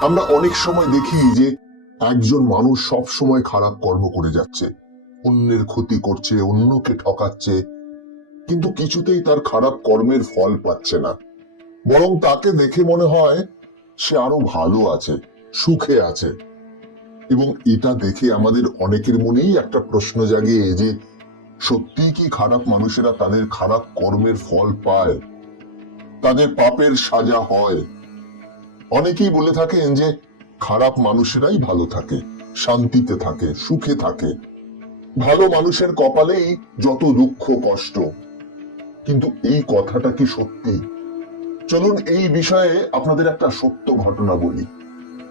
আমরা অনেক সময় দেখি যে একজন মানুষ সব সময় খারাপ কর্ম করে যাচ্ছে। অন্যের ক্ষতি করছে, অন্যকে ঠকাচ্ছে, কিন্তু কিছুতেই তার খারাপ কর্মের ফল পাচ্ছে না। বরং তাকে দেখে মনে হয় সে আরও ভালো আছে, সুখে আছে। এবং এটা দেখে আমাদের অনেকের মনেই একটা প্রশ্ন জাগে যে সত্যি কি খারাপ মানুষেরা তাদের খারাপ কর্মের ফল পায়? তাদের পাপের সাজা হয়? অনেকেই বলে থাকেন যে, খারাপ মানুষেরাই ভালো থাকে, শান্তিতে থাকে, সুখে থাকে। ভালো মানুষের কপালেই যত দুঃখ, কষ্ট। কিন্তু এই কথাটা কি সত্যি? চলুন এই বিষয়ে আপনাদের একটা সত্য ঘটনা বলি,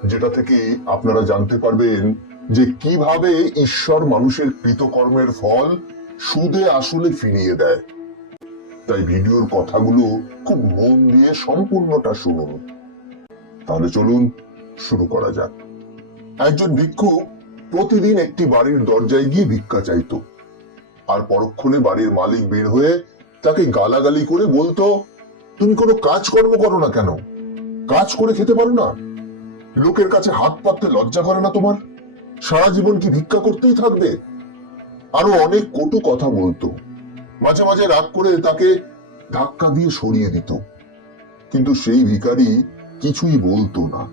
যেটা থেকে আপনারা জানতে পারবেন যে কীভাবে ঈশ্বর মানুষের কৃতকর্মের ফল সুদে আসলে ফিরিয়ে দেয়। তাই ভিডিওর কথাগুলো খুব মন দিয়ে সম্পূর্ণটা শুনুন। তাহলে চলুন শুরু করা যাক। একজন ভিক্ষুক প্রতিদিন একটি বাড়ির দরজায় গিয়ে ভিক্ষা চাইতো। আর পরক্ষণে বাড়ির মালিক বের হয়ে তাকে গালাগালি করে বলতো, তুমি কোনো কাজকর্ম করো না কেন? কাজ করে খেতে পারো না? লোকের কাছে হাত পাততে লজ্জা করে না তোমার? সারা জীবন কি ভিক্ষা করতেই থাকবে? আরও অনেক কটু কথা বলতো। মাঝে মাঝে রাগ করে তাকে ধাক্কা দিয়ে সরিয়ে দিত। কিন্তু সেই ভিখারি কিছুই বলতো না।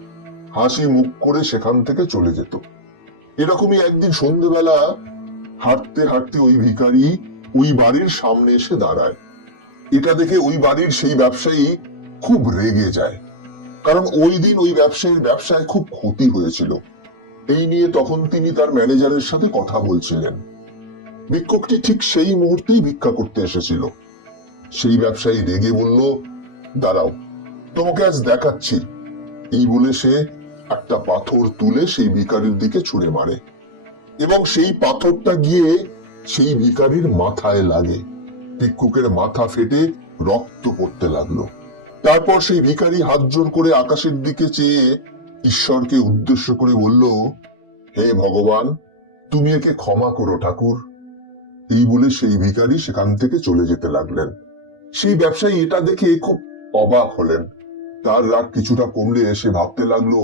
হাসি মুখ করে সেখান থেকে চলে যেত। এরকমই একদিন সন্ধ্যেবেলা হাঁটতে হাঁটতে ওই ভিখারি ওই বাড়ির সামনে এসে দাঁড়ায়। এটা দেখে ওই বাড়ির সেই ব্যবসায়ী খুব রেগে যায়। কারণ ওই দিন ওই ব্যবসায়ীর ব্যবসায় খুব ক্ষতি হয়েছিল। এই নিয়ে তখন তিনি তার ম্যানেজারের সাথে কথা বলছিলেন। ভিক্ষুকটি ঠিক সেই মুহূর্তেই ভিক্ষা করতে এসেছিল। সেই ব্যবসায়ী রেগে বলল, দাঁড়াও তোমাকে আজ দেখাচ্ছি। এই বলে সে একটা পাথর তুলে সেই ভিখারির দিকে ছুঁড়ে মারে। এবং সেই পাথরটা গিয়ে সেই ভিখারির মাথায় লাগে। ভিক্ষুকের মাথা ফেটে রক্ত পড়তে লাগল। তারপর সেই ভিখারি হাত জোর করে আকাশের দিকে চেয়ে ঈশ্বরকে উদ্দেশ্য করে বলল, হে ভগবান, তুমি একে ক্ষমা করো ঠাকুর। এই বলে সেই ভিখারি সেখান থেকে চলে যেতে লাগলেন। সেই ব্যবসায়ী এটা দেখে খুব অবাক হলেন। তার রাগ কিছুটা কমলে সে ভাবতে লাগল,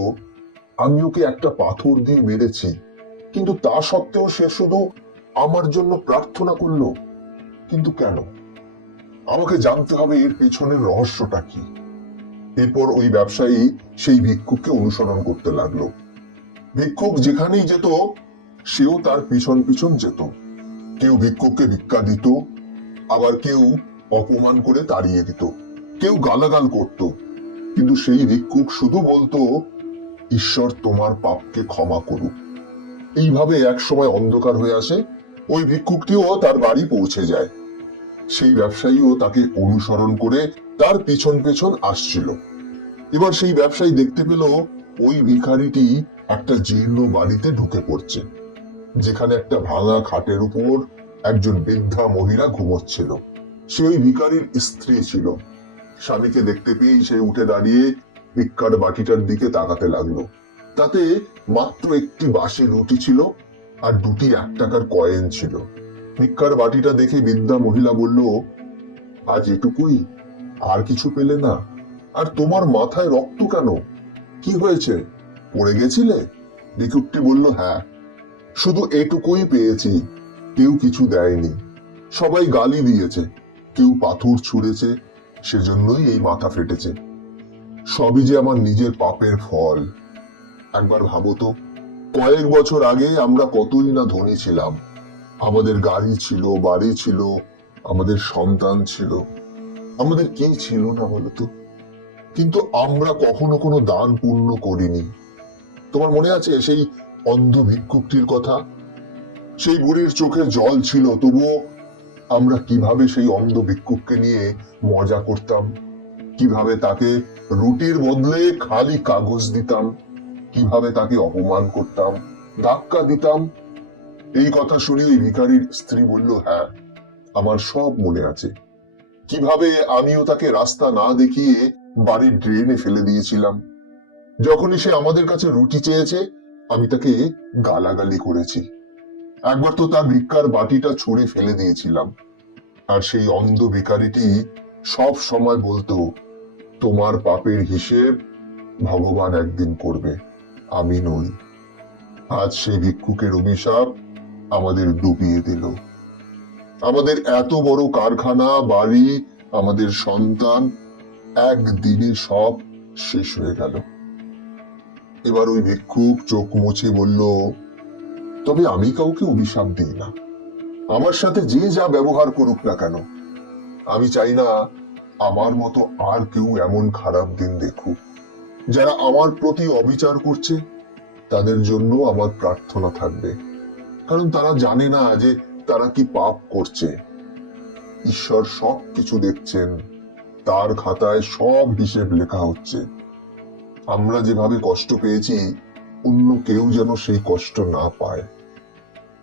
আমি ওকে একটা পাথর দিয়ে মেরেছি, কিন্তু তা সত্ত্বেও সে শুধু আমার জন্য প্রার্থনা করল। কিন্তু কেন? আমাকে জানতে হবে এর পেছনের রহস্যটা কি। এরপর ওই ব্যবসায়ী সেই ভিক্ষুককে অনুসরণ করতে লাগল। ভিক্ষুক যেখানেই যেত, সেও তার পিছন পিছন যেত। কেউ ভিক্ষুককে ভিক্ষা দিত, আবার কেউ অপমান করে তাড়িয়ে দিত। কেউ গালাগাল করত। কিন্তু সেই ভিক্ষুক শুধু বলতো, ঈশ্বর তোমার পাপকে ক্ষমা করুক। এইভাবে এক সময় অন্ধকার হয়ে আসে, ওই ভিক্ষুকটিও তার বাড়ি পৌঁছে যায়। সেই ব্যবসায়ীও তাকে অনুসরণ করে তার পেছন পেছন আসছিল। এবার সেই ব্যবসায়ী দেখতে পেল, ওই ভিখারিটি একটা জীর্ণ বাড়িতে ঢুকে পড়ছে, যেখানে একটা ভাঙা খাটের উপর একজন বৃদ্ধা মহিলা ঘুমোচ্ছিল। সে ওই ভিখারির স্ত্রী ছিল। স্বামীকে দেখতে পেয়েই সে উঠে দাঁড়িয়ে ভিক্ষার বাটিটার দিকে তাকাতে লাগল। তাতে মাত্র একটি বাসি রুটি ছিল আর দুটি এক টাকার কয়েন ছিল। ভিক্ষার বাটিটা দেখে বৃদ্ধা মহিলা বলল, আজ এটুকুই? আর কিছু পেলে না? আর তোমার মাথায় রক্ত কেন? কি হয়েছে? পড়ে গেছিলে? ভিক্ষুকটি বলল হ্যাঁ শুধু এটুকুই পেয়েছি। কেউ কিছু দেয়নি। সবাই গালি দিয়েছে। কেউ পাথর ছুঁড়েছে। সেজন্যই এই মাথা ফেটেছে। সবই যে আমার নিজের পাপের ফল। একবার ভাবো তো, কয়েক বছর আগে আমরা কতই না ধনী ছিলাম। আমাদের গাড়ি ছিল, বাড়ি ছিল, আমাদের সন্তান ছিল। আমাদের কি ছিল না বলতো কিন্তু আমরা কখনো কোনো দান পূর্ণ করিনি। তোমার মনে আছে সেই অন্ধ ভিক্ষুকটির কথা? সেই বুড়ির চোখে জল ছিল, তবুও আমরা কীভাবে সেই অন্ধ ভিক্ষুককে নিয়ে মজা করতাম? কীভাবে তাকে রুটির বদলে খালি কাগজ দিতাম? কীভাবে তাকে অপমান করতাম? ধাক্কা দিতাম? এই কথা শুনে ওই ভিখারির স্ত্রী বলল হ্যাঁ আমার সব মনে আছে। কীভাবে আমিও তাকে রাস্তা না দেখিয়ে বাড়ির ড্রেনে ফেলে দিয়েছিলাম। যখনই সে আমাদের কাছে রুটি চেয়েছে, আমি তাকে গালাগালি করেছি। একবার তো তার ভিক্ষার বাটিটা ছুঁড়ে ফেলে দিয়েছিলাম। আর সেই অন্ধ ভিখারিটি সব সময় বলতো, তোমার পাপের হিসেব ভগবান একদিন করবে, আমি নই। আজ সেই ভিক্ষুকের অভিশাপ আমাদের ডুবিয়ে দিল। আমাদের এত বড় কারখানা, বাড়ি, আমাদের সন্তান, একদিনে সব শেষ হয়ে গেল। এবার ওই ভিক্ষুক চোখ মুছে বলল তবে আমি কাউকে অভিশাপ দিই না। আমার সাথে যে যা ব্যবহার করুক না কেন, আমি চাই না আমার মতো আর কেউ এমন খারাপ দিন দেখুক, যারা আমার প্রতি অবিচার করছে, তাদের জন্য আমার প্রার্থনা থাকবে। কারণ তারা জানে না যে তারা কি পাপ করছে। ঈশ্বর সব কিছু দেখছেন, তার খাতায় সব হিসেব লেখা হচ্ছে। আমরা যেভাবে কষ্ট পেয়েছি অন্য কেউ যেন সেই কষ্ট না পায়।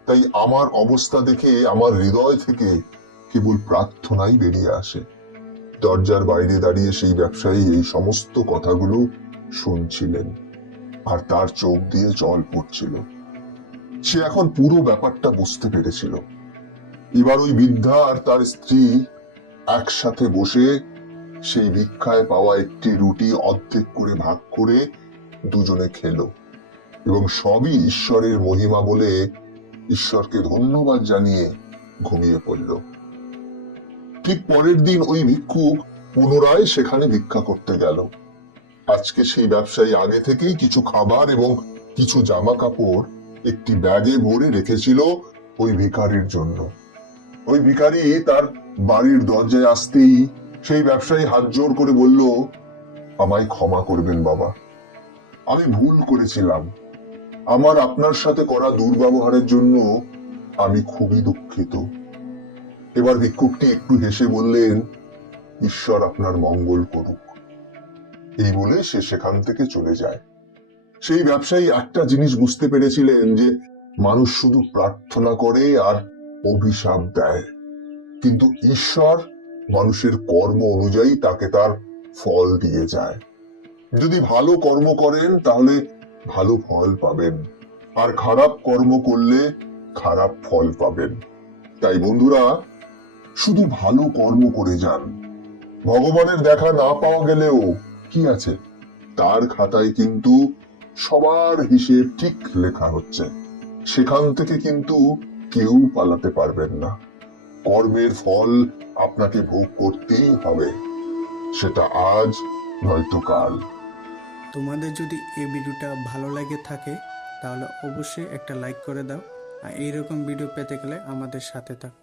তাই আমার অবস্থা দেখে আমার হৃদয় থেকে কেবল প্রার্থনাই বেরিয়ে আসে। দরজার বাইরে দাঁড়িয়ে সেই ব্যবসায়ী এই সমস্ত কথাগুলো শুনছিলেন আর তার চোখ দিয়ে জল পড়ছিল। সে এখন পুরো ব্যাপারটা বুঝতে পেরেছিল। এবার ওই বৃদ্ধা আর তার স্ত্রী একসাথে বসে সেই ভিক্ষায় পাওয়া একটি রুটি অর্ধেক করে ভাগ করে দুজনে খেলো। এবং সবই ঈশ্বরের মহিমা বলে ঈশ্বরকে ধন্যবাদ জানিয়ে ঘুমিয়ে পড়ল। ঠিক পরের দিন ওই ভিক্ষুক পুনরায় সেখানে ভিক্ষা করতে গেল। আজকে সেই ব্যবসায়ী আগে থেকেই কিছু খাবার এবং কিছু জামা কাপড় একটি ব্যাগে ভরে রেখেছিল ওই ভিকারির জন্য। ওই ভিকারি তার বাড়ির দরজায় আসতেই সেই ব্যবসায়ী হাত জোর করে বলল, আমায় ক্ষমা করবেন বাবা। আমি ভুল করেছিলাম। আমার আপনার সাথে করা দুর্ব্যবহারের জন্য আমি খুবই দুঃখিত। এবার ভিক্ষুকটি একটু হেসে বললেন, ঈশ্বর আপনার মঙ্গল করুক। এই বলে সে সেখান থেকে চলে যায়। সেই ব্যবসায়ী একটা জিনিস বুঝতে পেরেছিলেন যে মানুষ শুধু প্রার্থনা করে আর অভিশাপ দেয়। কিন্তু ঈশ্বর মানুষের কর্ম অনুযায়ী তাকে তার ফল দিয়ে যায়। যদি ভালো কর্ম করেন, তাহলে ভালো ফল পাবেন। আর খারাপ কর্ম করলে খারাপ ফল পাবেন। তাই বন্ধুরা, শুধু ভালো কর্ম করে যান। ভগবানের দেখা না পাওয়া গেলেও কি আছে? তার খাতায় কিন্তু সবার হিসেব ঠিক লেখা হচ্ছে। সেখান থেকে কিন্তু কেউ পালাতে পারবেন না। কর্মের ফল আপনাকে ভোগ করতেই হবে। সেটা আজ, নয়তো কাল। তোমাদের যদি এই ভিডিওটা ভালো লাগে থাকে, তাহলে অবশ্যই একটা লাইক করে দাও। আর এইরকম ভিডিও পেতে গেলে আমাদের সাথে থাক।